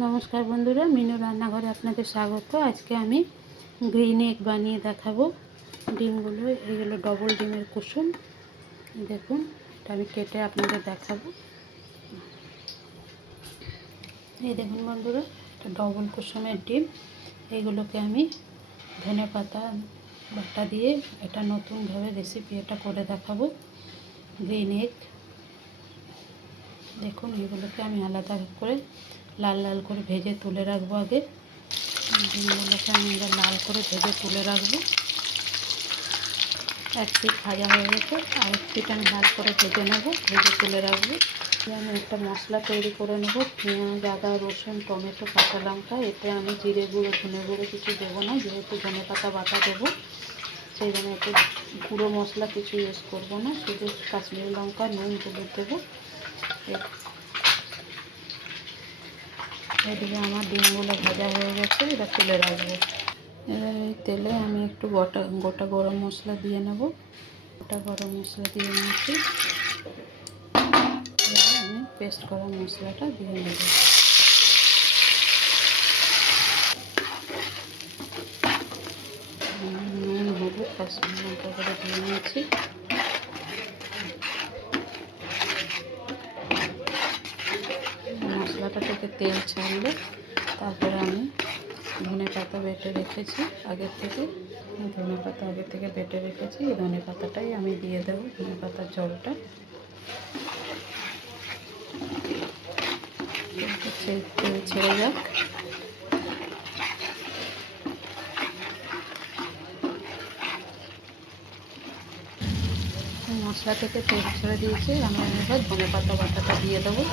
নমস্কার বন্ধুরা, মিনু রান্নাঘরে আপনাদের স্বাগত। আজকে আমি গ্রিন এগ বানিয়ে দেখাবো। ডিমগুলো এগুলো ডবল ডিমের কুসুম। দেখুন, এটা আমি কেটে আপনাদের দেখাবো। এই দেখুন বন্ধুরা, এটা ডবল কুসুমের ডিম। এইগুলোকে আমি ধনেপাতা বাটা দিয়ে এটা নতুনভাবে রেসিপি এটা করে দেখাবো। গ্রিন এগ দেখুন, এগুলোকে আমি আলাদা করে লাল লাল করে ভেজে তুলে রাখবো। আগে ডিমগুলোকে আমি এবার লাল করে ভেজে তুলে রাখবো। এক পিঠ ভাজা হয়ে গেছে, আর এক পিঠ আমি লাল করে ভেজে নেবো, ভেজে তুলে রাখবো। আমি একটা মশলা তৈরি করে নেবো। পেঁয়াজ, আদা, রসুন, টমেটো, কাঁচা লঙ্কা। এতে আমি জিরে গুঁড়ো, ধনে গুঁড়ো কিছু দেবো না, যেহেতু ধনে পাতা বাটা দেবো। সেই জন্য এতে গুঁড়ো মশলা কিছু ইউজ করবো না, শুধু কাশ্মীরি লঙ্কা, নুন, হলুদ দেবো। এদিকে আমার ডিমগুলো ভাজা হয়ে গেছে, এটা তুলে রাখবো। এবার এই তেলে আমি একটু গোটা গরম মশলা দিয়ে নেব। গোটা গরম মশলা দিয়ে নিয়েছি, আমি পেস্ট করা মশলাটা দিয়ে নেব। নুন, হলুদ, কাশ্মীরি লঙ্কা করে দিয়ে নিয়েছি। মশলাটা থেকে তেল ছাড়লে তারপরে আমি ধনে পাতা বেটে রেখেছি আগের থেকে। ধনে পাতা আগে থেকে বেটে রেখেছি, এই ধনে পাতাটাই আমি দিয়ে দেবো, ধনে পাতার জলটা। তেল ছেড়ে যাক। মশলা থেকে তেল ছেড়ে দিয়েছি, আমি এবার ধনে পাতা বাটাটা দিয়ে দেবো।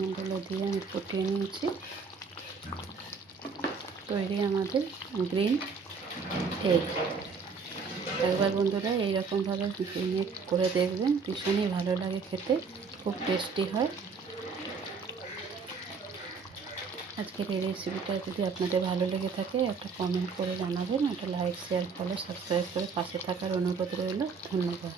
এগুলো দিয়ে আমি ফুটিয়ে নিয়েছি। তৈরি আমাদের গ্রিন এগ। একবার বন্ধুরা এইরকমভাবে গ্রিন এগ করে দেখবেন, ভীষণই ভালো লাগে খেতে, খুব টেস্টি হয়। আজকের এই রেসিপিটা যদি আপনাদের ভালো লেগে থাকে একটা কমেন্ট করে জানাবেন। একটা লাইক, শেয়ার, ফলো, সাবস্ক্রাইব করে পাশে থাকার অনুরোধ রইল। ধন্যবাদ।